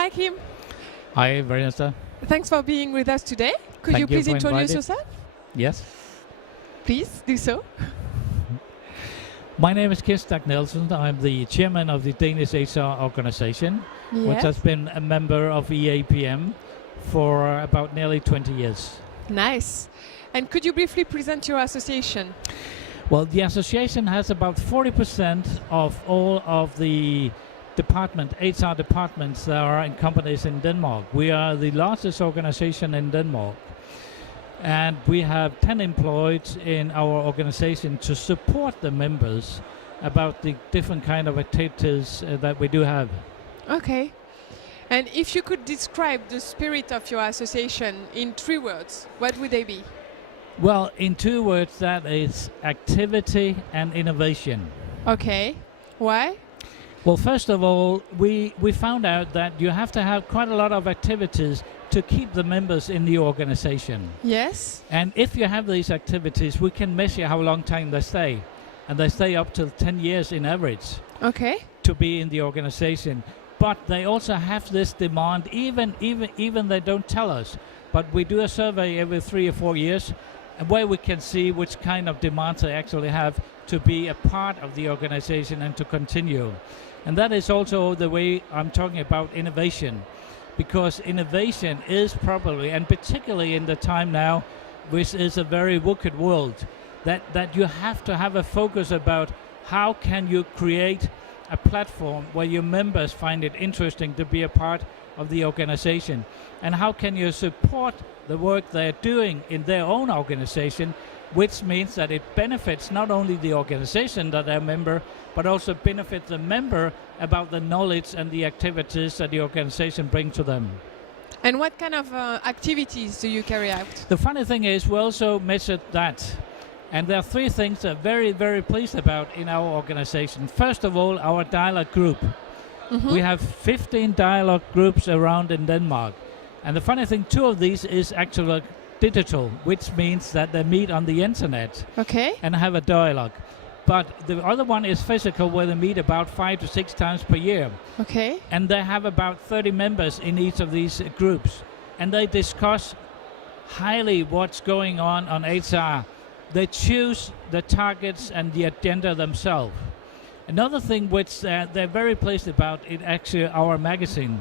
Hi, Kim. Hi, Vanessa. Thanks for being with us today. Could you please introduce yourself? Yes. Please do so. My name is Kim Staack Nielsen. I'm the chairman of the Danish HR organization, which has been a member of EAPM for about nearly 20 years. Nice. And could you briefly present your association? Well, the association has about 40% of all of the HR departments that are in companies in Denmark. We are the largest organization in Denmark. And we have 10 employed in our organization to support the members about the different kind of activities that we do have. Okay. And if you could describe the spirit of your association in 3 words, what would they be? Well, in 2 words, that is activity and innovation. Okay. Why? Well, first of all, we found out that you have to have quite a lot of activities to keep the members in the organization. Yes. And if you have these activities, we can measure how long time they stay. And they stay up to 10 years in average. Okay. To be in the organization. But they also have this demand, even they don't tell us. But we do a survey every 3 or 4 years where we can see which kind of demands they actually have to be a part of the organization and to continue. And that is also the way I'm talking about innovation. Because innovation is probably, and particularly in the time now, which is a very wicked world, that you have to have a focus about how can you create a platform where your members find it interesting to be a part of the organization, and how can you support the work they're doing in their own organization, which means that it benefits not only the organization that they're a member, but also benefits the member about the knowledge and the activities that the organization brings to them. And what kind of activities do you carry out? The funny thing is we also measured that. And there are 3 things that I'm very, very pleased about in our organization. First of all, our dialogue group. Mm-hmm. We have 15 dialogue groups around in Denmark. And the funny thing, 2 of these is actually digital, which means that they meet on the internet. Okay. And have a dialogue. But the other one is physical, where they meet about 5 to 6 times per year. Okay. And they have about 30 members in each of these groups. And they discuss highly what's going on HR. They choose the targets and the agenda themselves. Another thing which they're very pleased about is actually our magazine.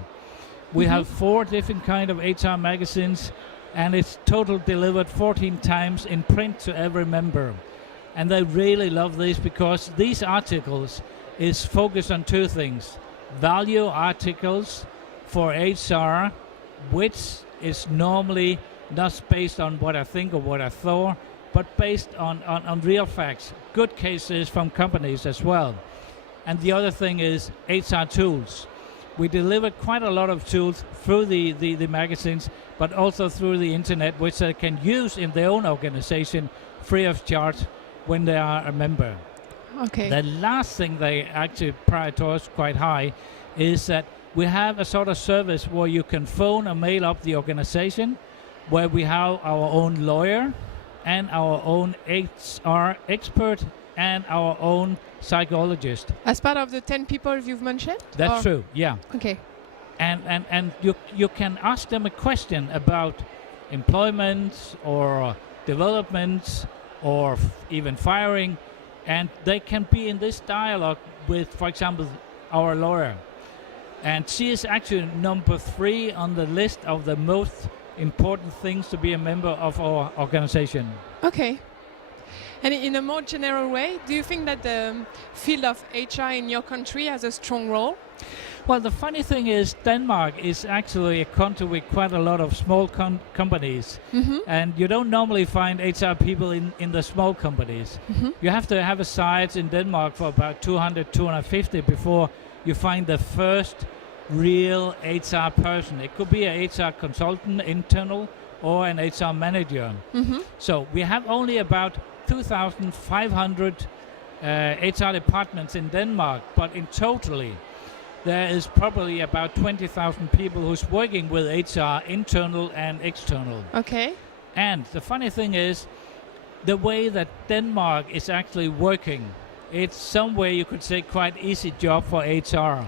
We have 4 different kind of HR magazines, and it's total delivered 14 times in print to every member. And they really love this because these articles is focused on 2 things. Value articles for HR, which is normally not based on what I think or what I thought, but based on real facts, good cases from companies as well. And the other thing is HR tools. We deliver quite a lot of tools through the magazines, but also through the internet, which they can use in their own organization free of charge when they are a member. Okay. The last thing they actually prioritize quite high is that we have a sort of service where you can phone or mail up the organization, where we have our own lawyer and our own HR expert and our own psychologist. As part of the 10 people you've mentioned? That's true, yeah. Okay. And you can ask them a question about employment or development or even firing, and they can be in this dialogue with, for example, our lawyer. And she is actually number 3 on the list of the most important things to be a member of our organization. Okay. And in a more general way, do you think that the field of HR in your country has a strong role? Well, the funny thing is Denmark is actually a country with quite a lot of small companies. Mm-hmm. And you don't normally find HR people in the small companies. Mm-hmm. You have to have a size in Denmark for about 200, 250 before you find the first real HR person. It could be a HR consultant, internal, or an HR manager. Mm-hmm. So we have only about 2,500 HR departments in Denmark, but in totally there is probably about 20,000 people who's working with HR, internal and external. Okay. And the funny thing is, the way that Denmark is actually working, it's some way you could say quite easy job for HR,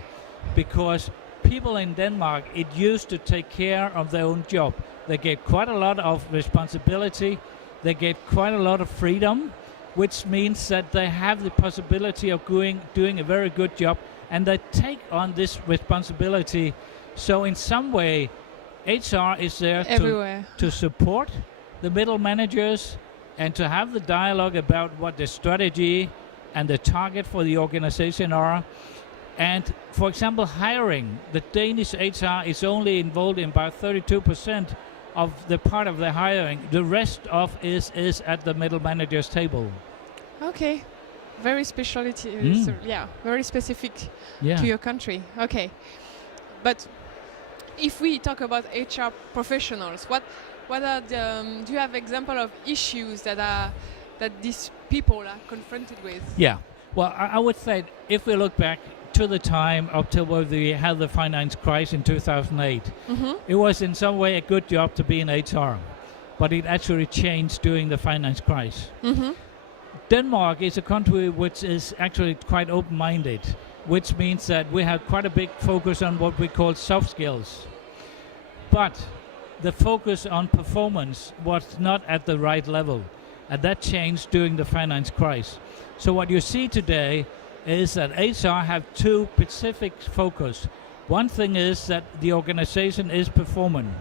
because people in Denmark, it used to take care of their own job. They get quite a lot of responsibility. They get quite a lot of freedom, which means that they have the possibility of doing a very good job, and they take on this responsibility. So in some way, HR is there to support the middle managers and to have the dialogue about what the strategy and the target for the organization are. And for example, hiring, the Danish HR is only involved in about 32% of the part of the hiring. The rest of is at the middle manager's table. Okay, very specialty. Very specific to your country. Okay, but if we talk about HR professionals, what are the do you have example of issues that these people are confronted with? Yeah, well, I would say if we look back to the time up till we had the finance crisis in 2008, it was in some way a good job to be in HR, but it actually changed during the finance crisis. Denmark is a country which is actually quite open-minded, which means that we have quite a big focus on what we call soft skills. But the focus on performance was not at the right level, and that changed during the finance crisis. So what you see today is that HR have two specific focus. One thing is that the organization is performing,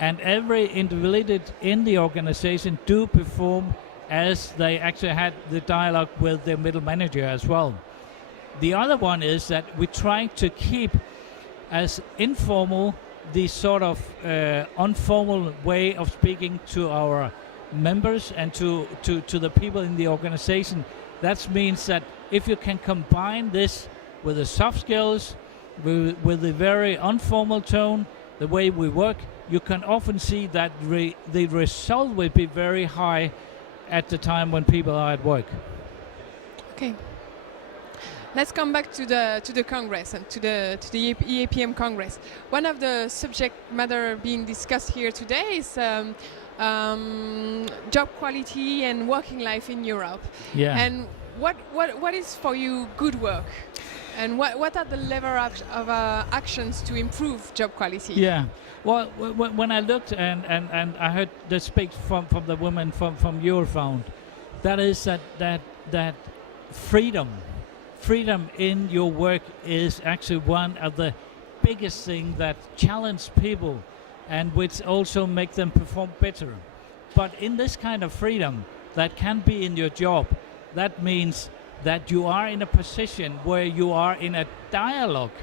and every individual in the organization do perform as they actually had the dialogue with the middle manager as well. The other one is that we're trying to keep as informal the sort of informal way of speaking to our members and to the people in the organization. That means that if you can combine this with the soft skills, with the very informal tone, the way we work, you can often see that the result will be very high at the time when people are at work. Okay. Let's come back to the Congress and to the EAPM Congress. One of the subject matter being discussed here today is job quality and working life in Europe. Yeah. And what is for you good work? And what are the level of actions to improve job quality? Yeah. Well, when I looked and I heard the speech from the woman from Eurofound, that is that freedom in your work is actually one of the biggest things that challenge people and which also make them perform better. But in this kind of freedom that can be in your job, that means that you are in a position where you are in a dialogue.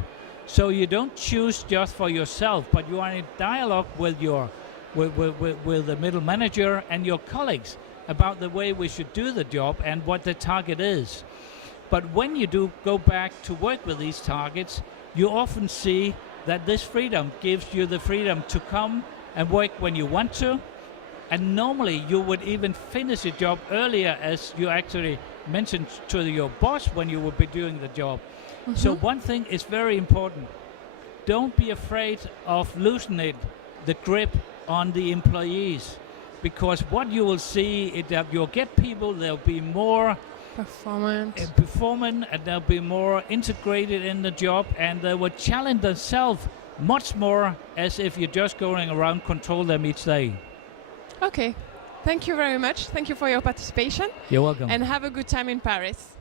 So you don't choose just for yourself, but you are in dialogue with with the middle manager and your colleagues about the way we should do the job and what the target is. But when you do go back to work with these targets, you often see that this freedom gives you the freedom to come and work when you want to. And normally you would even finish your job earlier, as you actually mentioned to your boss when you would be doing the job. So one thing is very important. Don't be afraid of loosening the grip on the employees, because what you will see is that you'll get people, they'll be more performant and they'll be more integrated in the job, and they will challenge themselves much more as if you're just going around control them each day. Okay. Thank you very much. Thank you for your participation. You're welcome. And have a good time in Paris.